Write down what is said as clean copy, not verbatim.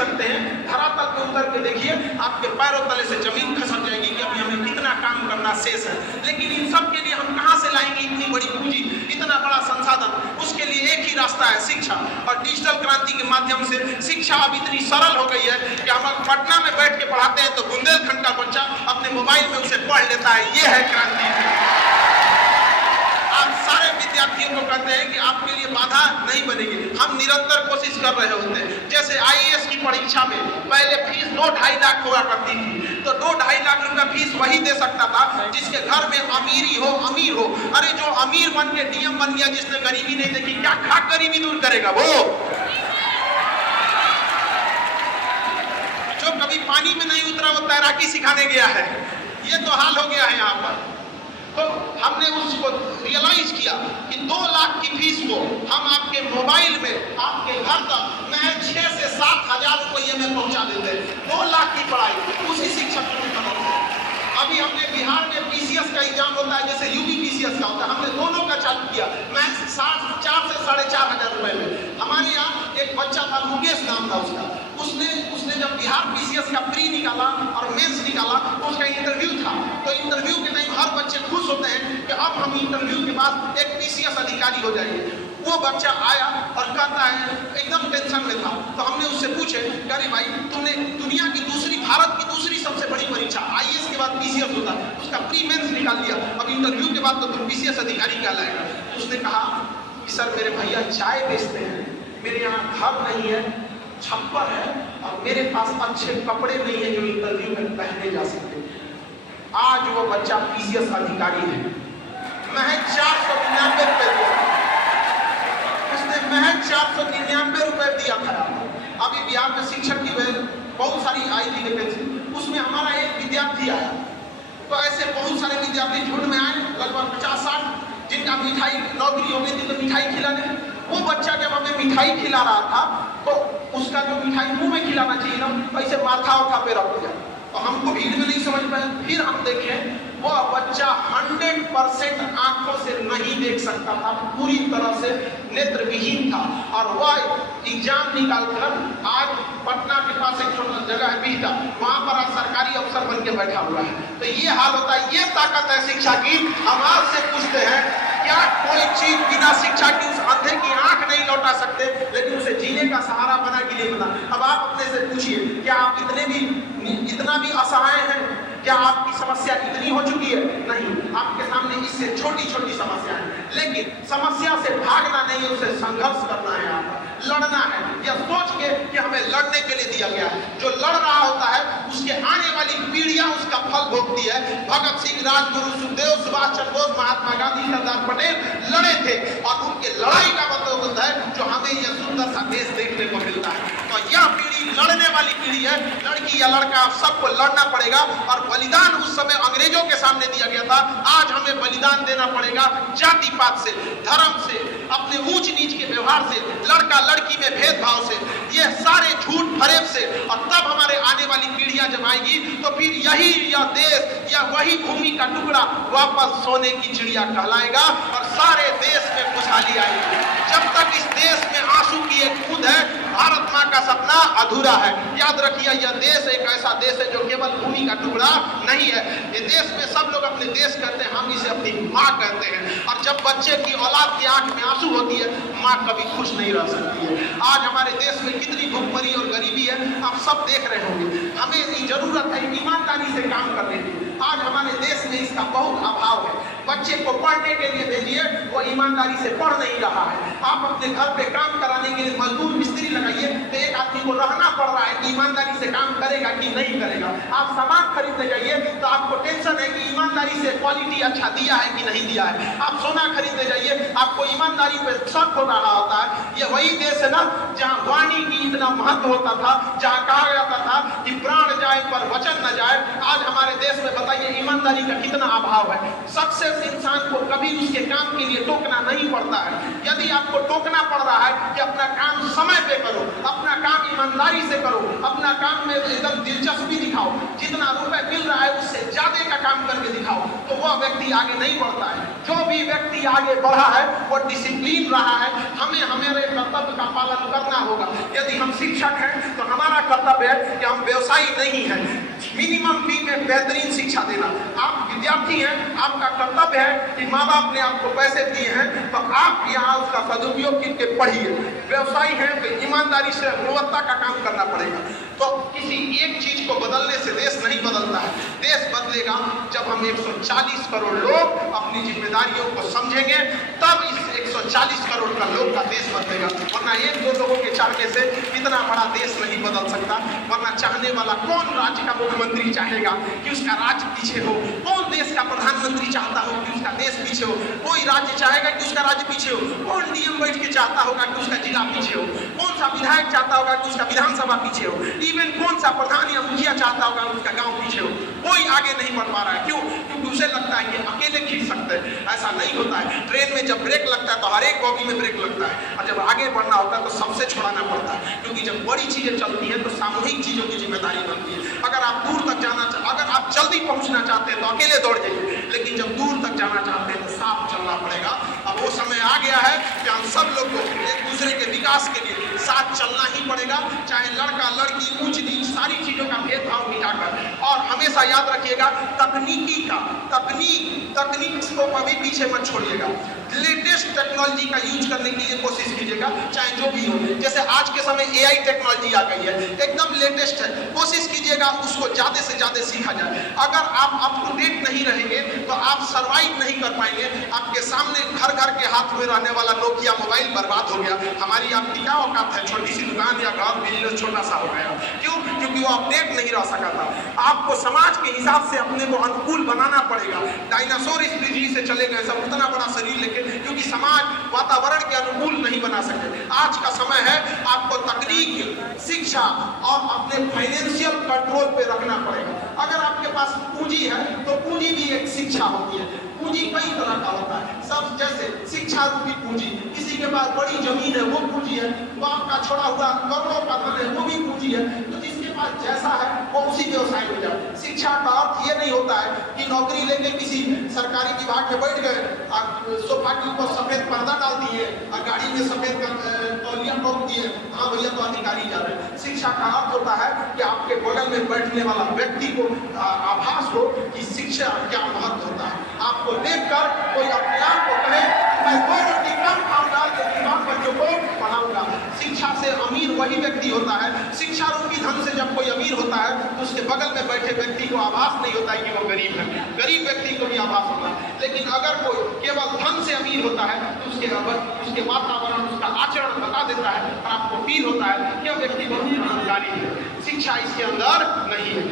सकते हैं, धरातल पे उतर के देखिए, आपके पैरों तले से जमीन खसक जाएगी कि अभी हमें कितना काम करना शेष है। लेकिन इन सब के लिए हम कहाँ से लाएंगे इतनी बड़ी पूंजी, इतना बड़ा संसाधन? उसके लिए एक ही रास्ता है, शिक्षा। और डिजिटल क्रांति के माध्यम से शिक्षा अब इतनी सरल हो गई है कि हम पटना में बैठ के पढ़ाते हैं तो बुंदेलखंड का बच्चा अपने मोबाइल में उसे पढ़ लेता है। ये है क्रांति। आप सारे विद्यार्थियों को कहते हैं कि आपके लिए बाधा नहीं बनेगी, हम निरंतर कोशिश कर रहे होते हैं। जैसे आईएएस की परीक्षा में पहले फीस 2-2.5 लाख हुआ करती थी, तो 2-2.5 लाख रुपया फीस वही दे सकता था जिसके घर में अमीरी हो, अमीर हो। अरे जो अमीर बन के डीएम बन गया, जिसने गरीबी नहीं देखी, क्या खाक गरीबी दूर करेगा वो? जो कभी पानी में नहीं उतरा वो तैराकी सिखाने गया है। ये तो हाल हो गया है यहाँ पर। तो हमने उसको रियलाइज किया कि 2 लाख की फीस को हम आपके मोबाइल में आपके घर तक महज 6 से 7 हजार रुपये में पहुंचा देते हैं। 2 लाख की पढ़ाई उसी शिक्षक की तरफ से। अभी हमने बिहार में पीसीएस का एग्जाम होता है, जैसे यूपी पीसीएस का होता है, हमने दोनों का चालू किया महज 4 से 4.5 हजार रुपए में। हमारे यहाँ एक बच्चा था, मुकेश नाम था उसका, उसने जब बिहार पीसीएस का प्री निकाला और मेंस निकाला तो उसका इंटरव्यू था। तो इंटरव्यू के टाइम हर बच्चे खुश होते हैं कि अब हम इंटरव्यू के बाद एक पीसीएस अधिकारी हो जाएंगे। वो बच्चा आया और कहता है, एकदम टेंशन में था। तो हमने उससे पूछे, अरे भाई तुमने दुनिया की भारत की दूसरी सबसे बड़ी परीक्षा आईएएस के बाद पीसीएस होता है, उसका प्री मेंस निकाल लिया, अब इंटरव्यू के बाद तो तुम पीसीएस अधिकारी कहलाएगा। तो उसने कहा कि सर मेरे भैया चाय बेचते हैं, मेरे यहाँ घर नहीं है, छप्पर है, और मेरे पास अच्छे कपड़े नहीं है जो इंटरव्यू में पहने जा सकते। आज वो बच्चा पीसीएस अधिकारी है। महज 499 रुपए दिया, उसने महज 499 रुपए दिया था। अभी बिहार में शिक्षक की बहुत सारी आई थी वैकेंसी, उसमें हमारा एक विद्यार्थी आया। तो ऐसे बहुत सारे विद्यार्थी झुंड में आए, लगभग 50-60, जिनका मिठाई नौकरी हो गई थी तो मिठाई खिलाने। वो बच्चा जब हमें मिठाई खिला रहा था तो उसका जो मिठाई मुंह में खिलाना चाहिए ना, ऐसे माथा उठा पे रख दिया। तो हमको भीड़ में नहीं समझ पाए। फिर हम देखें वो बच्चा 100% आंखों से नहीं देख सकता था, पूरी तरह से नेत्रविहीन था, और वह एग्जाम निकालकर आज पटना के पास एक छोटा जगह है बिहटा, वहां पर आज सरकारी अफसर बन के बैठा हुआ है। तो ये हाल होता है, ये ताकत है शिक्षा की। हम आज से पूछते हैं, क्या कोई चीज बिना शिक्षा की उस अंधे की आंख नहीं लौटा सकते, लेकिन उसे जीने का सहारा बना कि नहीं बना? अब आप अपने से पूछिए, क्या आप इतना भी असहाय हैं? क्या आपकी समस्या इतनी हो चुकी है? नहीं, आपके सामने इससे छोटी छोटी समस्या है, लेकिन समस्या से भागना नहीं है, उसे संघर्ष करना है, आपको लड़ना है। यह सोच के कि हमें लड़ने के लिए दिया गया है। जो लड़ रहा होता है उसके आने वाली पीढ़ियां उसका फल भोगती है। भगत सिंह, राजगुरु, सुखदेव, सुभाष चंद्र बोस, महात्मा गांधी, सरदार पटेल लड़े थे, और उनके लड़ाई का मतलब होता है जो हमें यह सुंदर सा देश देखने को मिलता है। तो यह पीढ़ी लड़ने वाली पीढ़ी है। लड़की या लड़का सबको लड़ना पड़ेगा, और बलिदान उस समय अंग्रेजों के सामने दिया गया था, आज हमें बलिदान देना पड़ेगा जाति पात से, धर्म से, अपने ऊंच नीच के व्यवहार से, लड़का लड़की में भेदभाव से, ये सारे झूठ फरेब से। और तब हमारे आने वाली पीढ़ियां जब आएगी तो फिर यह देश या वही भूमि का टुकड़ा वापस सोने की चिड़िया कहलाएगा, और सारे देश में खुशहाली आएगी। जब तक इस देश में आंसू की एक बूंद है, भारत माँ का सपना अधूरा है। याद रखिए, यह देश एक ऐसा देश है जो केवल भूमि का टुकड़ा नहीं है। ये देश में सब लोग अपने देश कहते हैं, हम इसे अपनी माँ कहते हैं। और जब बच्चे की औलाद की आंख में आंसू होती है, माँ कभी खुश नहीं रह सकती है। आज हमारे देश में कितनी भूखमरी और गरीबी है, आप सब देख रहे होंगे। हमें जरूरत है ईमानदारी से काम करने की। आज हमारे देश में इसका बहुत अभाव है। बच्चे को पढ़ने के लिए भेजिए, वो ईमानदारी से पढ़ नहीं रहा है। आप अपने घर पे काम कराने के लिए मजदूर मिस्त्री लगाइए, तो एक आदमी को रहना पड़ रहा है कि ईमानदारी से काम करेगा कि नहीं करेगा। आप सामान खरीदने जाइए तो आपको टेंशन है कि ईमानदारी से क्वालिटी अच्छा दिया है कि नहीं दिया है। आप सोना खरीदने जाइए, आपको ईमानदारी पे शक हो रहा होता है। ये वही देश है ना जहाँ वाणी की इतना महत्व होता था, जहाँ कहा जाता था कि प्राण जाए पर वचन न जाए। आज हमारे देश में बताइए ईमानदारी का कितना अभाव है। सक्सेस इंसान को कभी उसके काम के लिए टोकना नहीं पड़ता है। यदि आपको टोकना पड़ रहा है कि अपना काम समय पे करो, अपना काम ईमानदारी से करो, अपना काम में एकदम दिलचस्पी दिखाओ, जितना रुपए मिल रहा है उससे ज्यादा का काम करके दिखाओ, तो वह व्यक्ति आगे नहीं बढ़ता है। जो भी व्यक्ति आगे बढ़ा है वो डिसिप्लिन रहा है। हमें हमारे कर्तव्य का पालन करना होगा। यदि हम शिक्षक हैं तो हमारा कर्तव्य है कि हम व्यवसायी नहीं है, मिनिमम फी में बेहतरीन शिक्षा देना। आप विद्यार्थी हैं, आपका कर्तव्य है कि माँ बाप ने आपको पैसे दिए हैं तो आप यहाँ उसका सदुपयोग करके पढ़िए। व्यवसायी हैं तो ईमानदारी से गुणवत्ता का काम करना पड़ेगा। तो किसी एक चीज को बदलने से देश नहीं बदलता है। देश बदलेगा जब हम 140 करोड़ लोग अपनी जिम्मेदारियों को समझेंगे, तब इस 140 करोड़ का लोग का देश बदलेगा। वरना एक दो लोगों के चाहने से इतना बड़ा देश नहीं बदल सकता। वरना चाहने वाला कौन राज्य का मुख्यमंत्री चाहेगा कि उसका राज्य पीछे हो? कौन देश का प्रधानमंत्री चाहता हो कि उसका देश पीछे हो? कोई राज्य चाहेगा कि उसका राज्य पीछे हो? कौन डीएम बैठ के चाहता होगा कि उसका जिला पीछे हो? कौन सा विधायक चाहता होगा कि उसका विधानसभा पीछे हो? इवन कौन सा प्रधान या मुखिया चाहता होगा उसका गांव पीछे हो? कोई आगे नहीं बढ़ पा रहा है। क्यों? क्योंकि उसे लगता है कि अकेले खींच सकते हैं। ऐसा नहीं होता है। ट्रेन में जब ब्रेक लगता है तो हर एक बॉगी में ब्रेक लगता है, और जब आगे बढ़ना होता है तो सबसे छोड़ाना पड़ता है। क्योंकि जब बड़ी चीजें चलती हैं तो सामूहिक चीजों की जिम्मेदारी बनती है। अगर आप दूर तक अगर आप जल्दी पहुंचना चाहते हैं तो अकेले दौड़ जाइए, लेकिन जब दूर तक जाना चाहते हैं तो साथ चलना पड़ेगा। अब वो समय आ गया है कि हम सब लोग को एक दूसरे के विकास के लिए साथ चलना ही पड़ेगा। चाहे लड़का लड़की, ऊंच नीच, सारी चीजों का भेदभाव मिटाकर। और हमेशा याद रखिएगा, तकनीक को कभी पीछे मत छोड़िएगा। लेटेस्ट टेक्नोलॉजी का यूज करने के लिए कोशिश कीजिएगा, चाहे जो भी हो। जैसे आज के समय एआई टेक्नोलॉजी आ गई है, एकदम लेटेस्ट है। कोशिश कीजिएगा उसको ज्यादा से ज्यादा सीखा जाए। अगर आप अप टू डेट नहीं रहेंगे तो आप सर्वाइव नहीं कर पाएंगे। आपके सामने घर घर के हाथ में रहने वाला नोकिया मोबाइल बर्बाद हो गया। हमारी आप क्या औकात है? छोटी सी दुकान या घर बिजनेस छोटा सा हो गया। क्यों? क्योंकि वो अपडेट नहीं रह सका था। आपको समाज के हिसाब से अपने को अनुकूल बनाना पड़ेगा। डायनासोर इस पृथ्वी से चले गए सब उतना बड़ा शरीर लेके, क्योंकि समाज वातावरण के अनुकूल नहीं बना सके। आज का समय है आपको तकनीक, शिक्षा और अपने फाइनेंशियल कंट्रोल पे रखना पड़ेगा। अगर आपके पास पूंजी है तो पूंजी भी एक शिक्षा होती है। पूंजी कई तरह का होता है। सब जैसे शिक्षा रूपी पूंजी, किसी के पास बड़ी जमीन है वो पूंजी है, बाप का छोड़ा हुआ करोड़ों का धन है वो भी पूंजी है। तो जिसके पास जैसा है वो उसी व्यवसाय में जाए। शिक्षा का अर्थ ये नहीं होता है कि नौकरी लेके किसी सरकारी विभाग में बैठ गए, सोफा के ऊपर सफेद पर्दा डाल दिए और गाड़ी में सफेद तौलिया ठोक दिए, हाँ भैया तो अधिकारी जा रहे हैं। शिक्षा का अर्थ होता है कि आपके बगल में बैठने वाला व्यक्ति को आभास हो कि शिक्षा क्या महत्व होता है। आपको देखकर कोई अपने आप को कहे मैं 2 रोटी कम खाऊंगा तो दिमाग बच्चों को पढ़ाऊंगा। शिक्षा से अमीर वही व्यक्ति होता है। शिक्षा रूपी धन से जब कोई अमीर होता है तो उसके बगल में बैठे व्यक्ति को आभास नहीं होता है कि वो गरीब है। गरीब व्यक्ति को भी आभास होता है। लेकिन अगर कोई केवल धन से अमीर होता है तो उसके वातावरण, उसका आचरण बता देता है और आपको फील होता है कि वह व्यक्ति बहुत ईमानदारी है। शिक्षा इसके अंदर नहीं है।